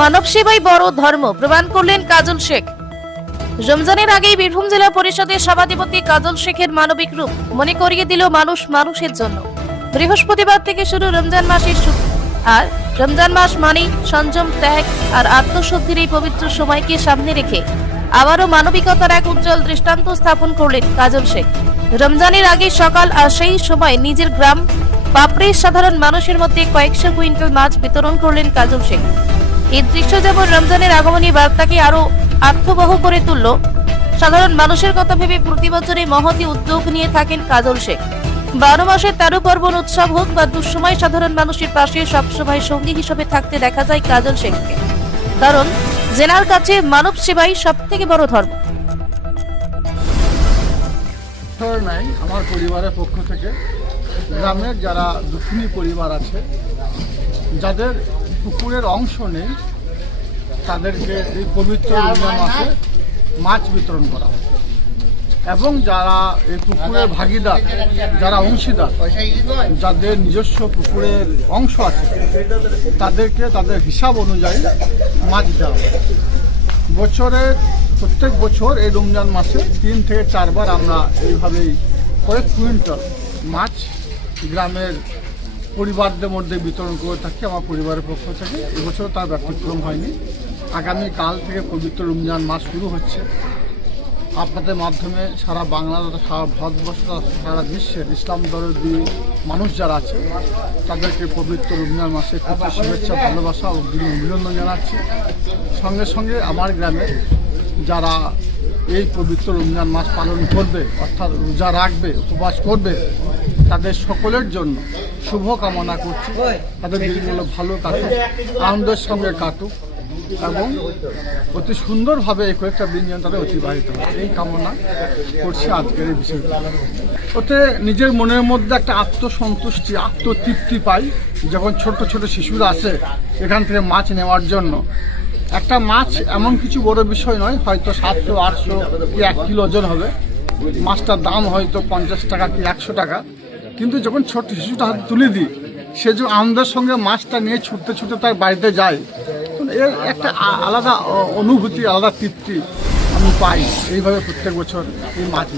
মানব সেবাই বড় ধর্ম প্রমাণ করলেন কাজল শেখ। রমজানের আগেই বীরভূম জেলা পরিষদের সভাধিপতি কাজল শেখের মানবিক রূপ মনে করিয়ে দিল মানুষ মানুষের জন্য। বৃহস্পতিবার থেকে শুরু রমজান মাসের শুরু, আর রমজান মাস মানেই সংযম, ত্যাগ আর আত্মশুদ্ধির এই পবিত্র সময়কে সামনে রেখে আবারও মানবিকতার এক উজ্জ্বল দৃষ্টান্ত স্থাপন করলেন কাজল শেখ। রমজানের আগে সকাল আর সেই সময় নিজের গ্রাম পাপড়ির সাধারণ মানুষের মধ্যে কয়েকশো কুইন্টাল মাছ বিতরণ করলেন কাজল শেখ। এই দৃশ্য যেমন রমজানের আগমনী বার্তাকে আরো অর্থবহ করে তুলল, সাধারণ মানুষের কথা ভেবে প্রতি বছরে মহতি উদ্যোগ নিয়ে থাকেন কাজল শেখ। 12 মাসের 13 পার্বণ উৎসব হোক বা দুঃসময় সাধারণ মানুষের পাশে সবসময় সঙ্গী হিসেবে থাকতে দেখা যায় কাজল শেখকে, কারণ জেনার কাছে মানব সেবাই সব থেকে বড় ধর্ম। আমার পরিবারের পক্ষ থেকে গ্রামের যারা দুঃখিনী পরিবার আছে, যাদের পুকুরের অংশ নেই, তাদেরকে এই পবিত্র রমজান মাসে মাছ বিতরণ করা হয়। এবং যারা এই পুকুরের ভাগিদার, যারা অংশীদার, যাদের নিজস্ব পুকুরের অংশ আছে, তাদেরকে তাদের হিসাব অনুযায়ী মাছ দেওয়া হয়। প্রত্যেক বছর এই রমজান মাসে 3 থেকে 4 বার আমরা এইভাবেই কয়েক কুইন্টাল মাছ গ্রামের পরিবারদের মধ্যে বিতরণ করে থাকি আমার পরিবারের পক্ষ থেকে। এবছর তার ব্যতিক্রম হয়নি। আগামীকাল থেকে পবিত্র রমজান মাস শুরু হচ্ছে। আপনাদের মাধ্যমে সারা বাংলা, সারা ভারতবর্ষ, সারা বিশ্বের ইসলাম দরদি মানুষ যারা আছে, তাদেরকে পবিত্র রমজান মাসে খুব শুভেচ্ছা, ভালোবাসা ও অভিনন্দন জানাচ্ছি। সঙ্গে সঙ্গে আমার গ্রামে যারা এই পবিত্র রমজান মাস পালন করবে, অর্থাৎ রোজা রাখবে, উপবাস করবে, তাদের সকলের জন্য শুভ কামনা করছি। তাদের দিনগুলো ভালো কাটুক, আনন্দের সঙ্গে কাটুক এবং অতি সুন্দরভাবে এই কয়েকটা দিন যেন তাদের অতিবাহিত হয়, এই কামনা করছি আজকের এই বিষয়টা। ওতে নিজের মনের মধ্যে একটা আত্মসন্তুষ্টি, আত্মতৃপ্তি পাই যখন ছোট ছোট শিশুরা আসে এখান থেকে মাছ নেওয়ার জন্য। একটা মাছ এমন কিছু বড় বিষয় নয়, হয়তো 700, 800 কি 1 কিলো ওজন হবে। মাছটার দাম হয়তো 50 টাকা কি 100 টাকা, কিন্তু যখন ছোট শিশুটা হাতে তুলে দিই, সে যে আনন্দের সঙ্গে মাছটা নিয়ে ছুটতে ছুটতে তার বাড়িতে যায়, এর একটা আলাদা অনুভূতি, আলাদা তৃপ্তি আমি পাই। এইভাবে প্রত্যেক বছর এই মাছ